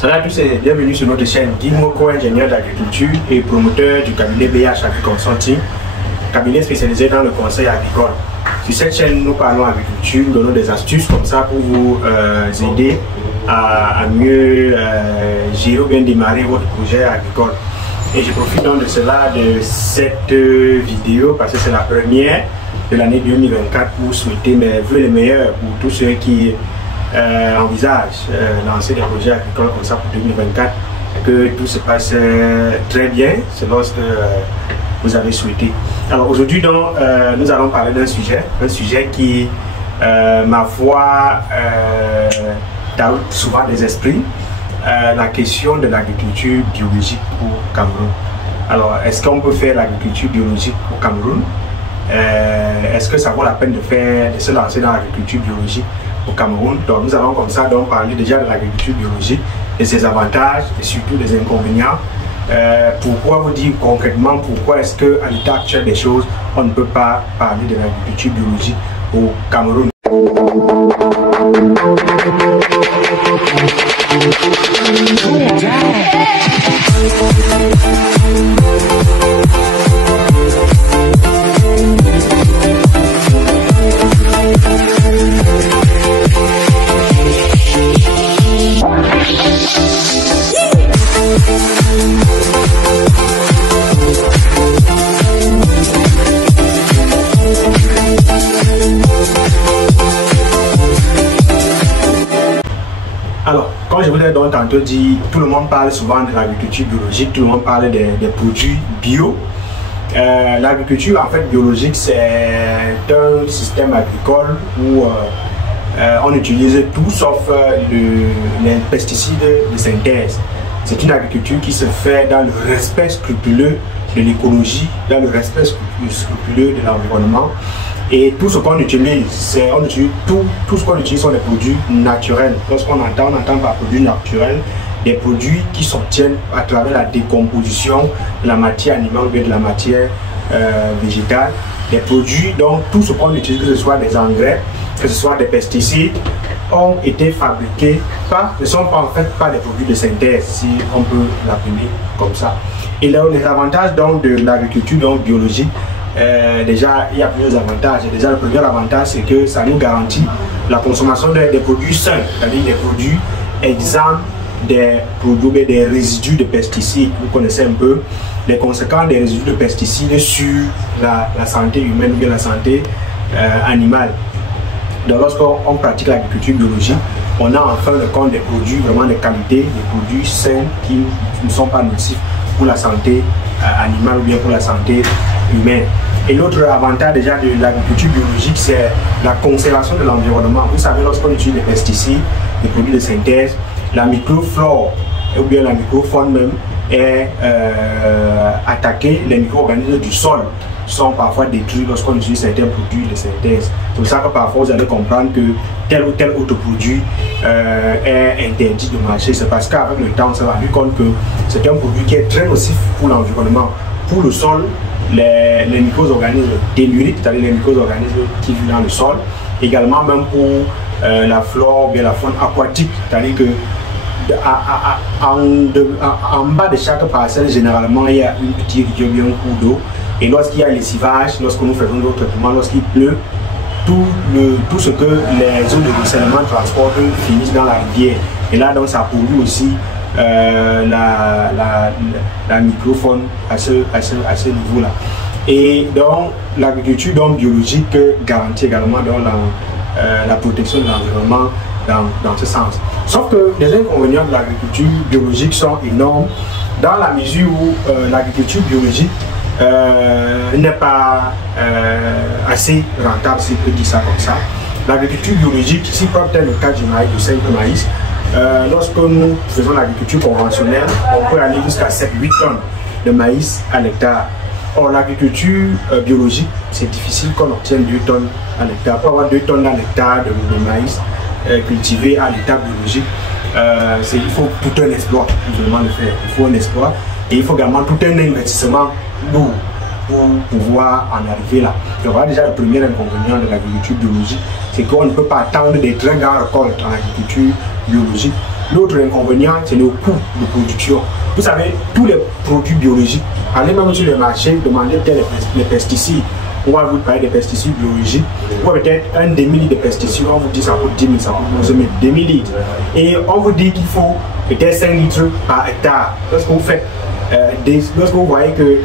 Salut à tous et bienvenue sur notre chaîne. Guy Moko, ingénieur d'agriculture et promoteur du cabinet BH Agri-Consulting, cabinet spécialisé dans le conseil agricole. Sur cette chaîne, nous parlons agriculture, nous donnons des astuces comme ça pour vous aider à mieux gérer ou bien démarrer votre projet agricole. Et je profite donc de cela, de cette vidéo, parce que c'est la première de l'année 2024 pour souhaiter mes vœux les meilleurs pour tous ceux qui envisagent lancer des projets agricoles comme ça pour 2024, que tout se passe très bien selon ce que vous avez souhaité. Alors aujourd'hui donc nous allons parler d'un sujet qui ma foi taraude souvent des esprits, la question de l'agriculture biologique au Cameroun. Alors est-ce qu'on peut faire l'agriculture biologique au Cameroun? Est-ce que ça vaut la peine de se lancer dans l'agriculture biologique au Cameroun? Donc nous allons comme ça donc parler déjà de l'agriculture biologique et ses avantages et surtout des inconvénients. Pourquoi vous dire concrètement pourquoi est-ce qu'à l'état actuel des choses on ne peut pas parler de l'agriculture biologique au Cameroun? Alors, comme je vous l'ai donc tantôt dit, tout le monde parle souvent de l'agriculture biologique, tout le monde parle des produits bio. L'agriculture en fait biologique, c'est un système agricole où on utilise tout sauf les pesticides de synthèse. C'est une agriculture qui se fait dans le respect scrupuleux de l'écologie, dans le respect scrupuleux de l'environnement. Et tout ce qu'on utilise, tout ce qu'on utilise sont des produits naturels. Lorsqu'on entend par produits naturels des produits qui s'obtiennent à travers la décomposition de la matière animale ou bien de la matière végétale. Des produits, donc tout ce qu'on utilise, que ce soit des engrais, que ce soit des pesticides, ont été fabriqués ne sont pas en fait pas des produits de synthèse, si on peut l'appeler comme ça. Et là, les avantages donc de l'agriculture biologique, déjà il y a plusieurs avantages. Déjà le premier avantage, c'est que ça nous garantit la consommation des produits sains, c'est-à-dire des produits exempts des résidus de pesticides. Vous connaissez un peu les conséquences des résidus de pesticides sur la santé humaine ou bien la santé animale. Donc lorsqu'on pratique l'agriculture biologique, on a en fin de compte des produits vraiment de qualité, des produits sains qui ne sont pas nocifs pour la santé animale ou bien pour la santé humaine. Et l'autre avantage déjà de l'agriculture biologique, c'est la conservation de l'environnement. Vous savez, lorsqu'on utilise des pesticides, des produits de synthèse, la microflore ou bien la microfaune même est attaquée. Les micro-organismes du sol sont parfois détruits lorsqu'on utilise certains produits de synthèse. C'est pour ça que parfois vous allez comprendre que tel ou tel autre produit est interdit de marcher. C'est parce qu'avec le temps, on s'est rendu compte que c'est un produit qui est très nocif pour l'environnement, pour le sol, les micro-organismes telluriques, c'est-à-dire les micro-organismes qui vivent dans le sol, également même pour la flore ou bien la faune aquatique, c'est-à-dire que en bas de chaque parcelle, généralement, il y a une petite rivière, bien un cours d'eau. Et lorsqu'il y a les lessivage, lorsque nous faisons nos traitements, lorsqu'il pleut, tout ce que les eaux de ruissellement transportent finissent dans la rivière. Et là, donc, ça pollue aussi la microfaune à ce niveau-là. Et donc, l'agriculture biologique garantit également donc, la protection de l'environnement dans ce sens. Sauf que les inconvénients de l'agriculture biologique sont énormes dans la mesure où l'agriculture biologique n'est pas assez rentable, si on peut dire ça comme ça. L'agriculture biologique, si prend le cas du maïs, du simple maïs, lorsque nous faisons l'agriculture conventionnelle, on peut aller jusqu'à 7-8 tonnes de maïs à l'hectare. Or, l'agriculture biologique, c'est difficile qu'on obtienne 2 tonnes à l'hectare. Pour avoir 2 tonnes à l'hectare de maïs cultivé à l'état biologique, il faut tout un exploit de le faire. Il faut un exploit et il faut également tout un investissement lourd pour pouvoir en arriver là. Donc voilà déjà le premier inconvénient de l'agriculture biologique, c'est qu'on ne peut pas attendre des très grandes récoltes en agriculture biologique L'autre inconvénient, c'est le coût de production. Vous savez, tous les produits biologiques, allez même sur le marché, demandez peut-être les pesticides. On va vous parler des pesticides biologiques. Ou peut-être un demi-litre de pesticides, on vous dit ça coûte 10 000, ça coûte 11 000, demi-litre. Et on vous dit qu'il faut peut-être 5 litres par hectare. Lorsque vous faites, lorsque vous voyez que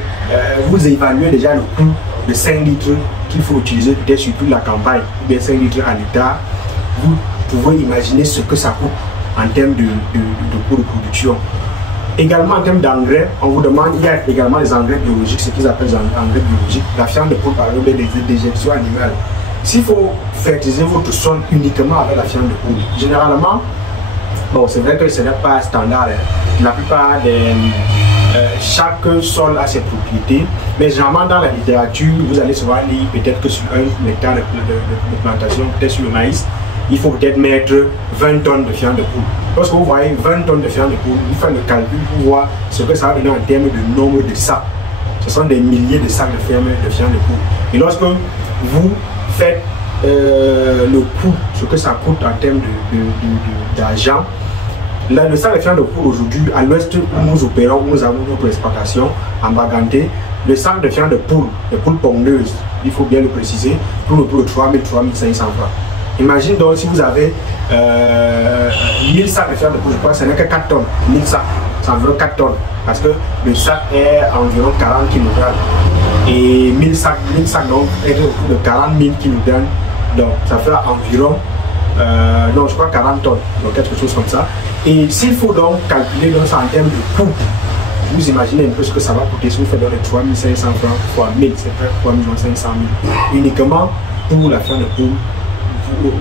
vous évaluez déjà le coût de 5 litres qu'il faut utiliser peut-être sur toute la campagne, ou bien 5 litres à l'hectare, vous pouvez imaginer ce que ça coûte en termes de coût de production. Également en termes d'engrais, on vous demande, il y a également les engrais biologiques, ce qu'ils appellent les engrais biologiques, la fiente de poule par exemple, des déjections animales. S'il faut fertiliser votre sol uniquement avec la fiente de poule, généralement, bon, c'est vrai que ce n'est pas standard. La plupart des chaque sol a ses propriétés, mais généralement dans la littérature, vous allez souvent lire peut-être que sur un hectare de plantation, peut-être sur le maïs, il faut peut-être mettre 20 tonnes de fiente de poule. Lorsque vous voyez 20 tonnes de fiente de poule, vous faites le calcul pour voir ce que ça va donner en termes de nombre de sacs. Ce sont des milliers de sacs de fiente de poule. Et lorsque vous faites le coût, ce que ça coûte en termes d'argent, le sac de fiente de poule aujourd'hui, à l'ouest où nous opérons, où nous avons notre exploitation en Baganté, le sac de fiente de poule pondeuse, il faut bien le préciser, pour le prix de 3 000 3 500 francs. Imagine donc si vous avez 1000 sacs de fiente de poule, je crois que ce n'est que 4 tonnes. 1000 sacs, c'est environ 4 tonnes. Parce que le sac est environ 40 kg. Et 1000 sacs donc est autour de 40 000 kg. Donc ça fait environ, non, je crois 40 tonnes. Donc quelque chose comme ça. Et s'il faut donc calculer donc, ça en termes de coût, vous imaginez un peu ce que ça va coûter si vous faites dans les 3 500 francs fois 1000, c'est près de 3 500 000. Uniquement pour la fiente de poule. Pour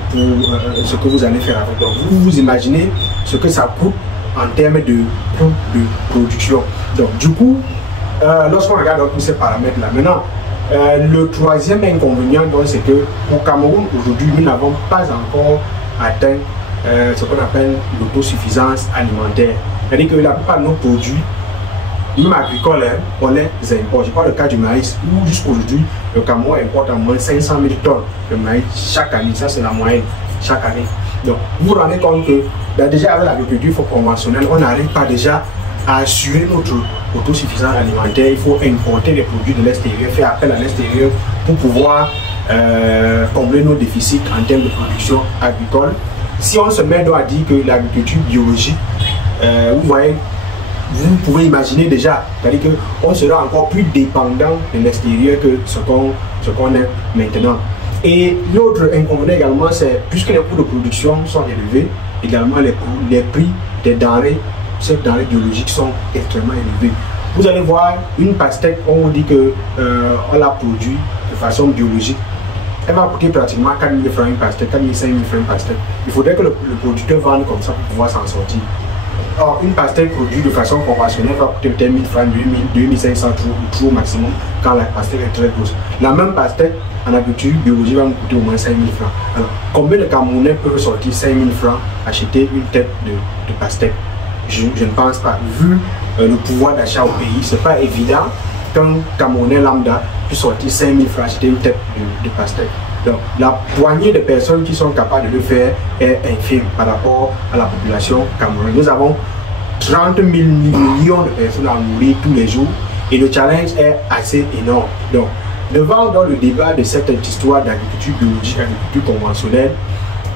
ce que vous allez faire avec. Donc, vous imaginez ce que ça coûte en termes de coût de production. Donc, du coup, lorsqu'on regarde tous ces paramètres-là, maintenant, le troisième inconvénient, c'est que au Cameroun, aujourd'hui, nous n'avons pas encore atteint ce qu'on appelle l'autosuffisance alimentaire. C'est-à-dire que la plupart de nos produits, même agricoles, on les importe. Je parle le cas du maïs, où jusqu'aujourd'hui, le Cameroun importe en moins 500 000 tonnes de maïs chaque année. Ça, c'est la moyenne chaque année. Donc, vous vous rendez compte que déjà avec l'agriculture conventionnelle, on n'arrive pas déjà à assurer notre autosuffisance alimentaire. Il faut importer des produits de l'extérieur, faire appel à l'extérieur pour pouvoir combler nos déficits en termes de production agricole. Si on se met donc à dire que l'agriculture biologique, vous voyez, vous pouvez imaginer déjà, c'est-à-dire qu'on sera encore plus dépendant de l'extérieur que ce qu'on est maintenant. Et l'autre inconvénient également, c'est puisque les coûts de production sont élevés, également les prix des denrées, ces denrées biologiques sont extrêmement élevés. Vous allez voir une pastèque, on vous dit qu'on la produit de façon biologique. Elle va coûter pratiquement 4 000 francs une pastèque, 4 000, 5 000 francs une pastèque. Il faudrait que le producteur vende comme ça pour pouvoir s'en sortir. Or, une pastèque produite de façon conventionnelle va coûter peut-être 1000 francs, 2000, 2500 trop au maximum quand la pastèque est très grosse. La même pastèque en agriculture biologique va me coûter au moins 5000 francs. Alors, combien de Camerounais peuvent sortir 5000 francs acheter une tête de pastèque? Je ne pense pas. Vu le pouvoir d'achat au pays, ce n'est pas évident qu'un Camerounais lambda puisse sortir 5000 francs acheter une tête de pastèque. Donc, la poignée de personnes qui sont capables de le faire est infime par rapport à la population camerounaise. Nous avons 30 000 millions de personnes à nourrir tous les jours et le challenge est assez énorme. Donc, devant dans le débat de cette histoire d'agriculture biologique, agriculture conventionnelle,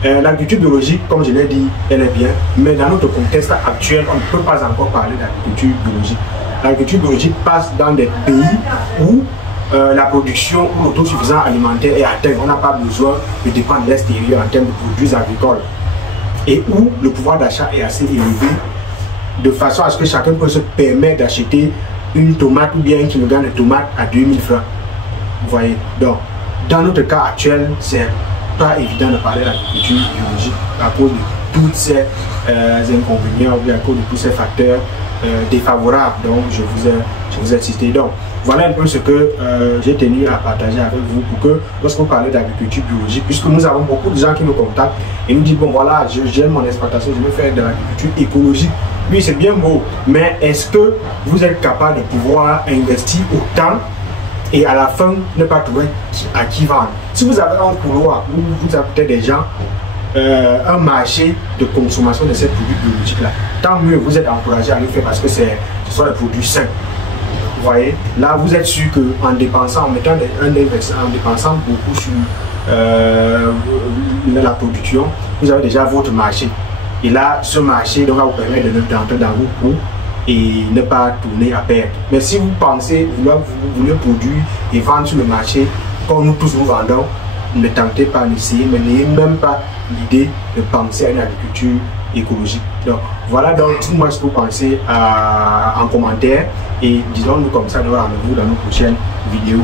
l'agriculture biologique, comme je l'ai dit, elle est bien, mais dans notre contexte actuel, on ne peut pas encore parler d'agriculture biologique. L'agriculture biologique passe dans des pays où la production ou l'autosuffisance alimentaire est atteinte. On n'a pas besoin de dépendre de l'extérieur en termes de produits agricoles. Et où le pouvoir d'achat est assez élevé, de façon à ce que chacun peut se permettre d'acheter une tomate ou bien un kilogramme de tomate à 2000 francs. Vous voyez. Donc, dans notre cas actuel, c'est pas évident de parler d'agriculture biologique à cause de tous ces inconvénients, à cause de tous ces facteurs défavorables. Donc, je vous ai cité. Donc, voilà un peu ce que j'ai tenu à partager avec vous pour que lorsqu'on parle d'agriculture biologique, puisque nous avons beaucoup de gens qui nous contactent et nous disent bon voilà, j'aime mon exploitation, je veux faire de l'agriculture écologique. Oui, c'est bien beau, mais est-ce que vous êtes capable de pouvoir investir autant et à la fin ne pas trouver à qui vendre? Si vous avez un couloir où vous avez peut-être des gens un marché de consommation de ces produits biologiques-là. Tant mieux, vous êtes encouragé à le faire parce que ce sont des produits sains. Vous voyez, là vous êtes sûr qu'en dépensant, en mettant en dépensant beaucoup sur la production, vous avez déjà votre marché. Et là, ce marché donc, va vous permettre d'entrer dans vos coûts et ne pas tourner à perte. Mais si vous pensez vouloir produire et vendre sur le marché, comme nous tous nous vendons, ne tentez pas d'essayer, mais n'ayez même pas l'idée de penser à une agriculture écologique. Donc voilà, donc dites-moi ce que vous pensez en commentaire et disons-nous comme ça, nous rendez-vous dans nos prochaines vidéos.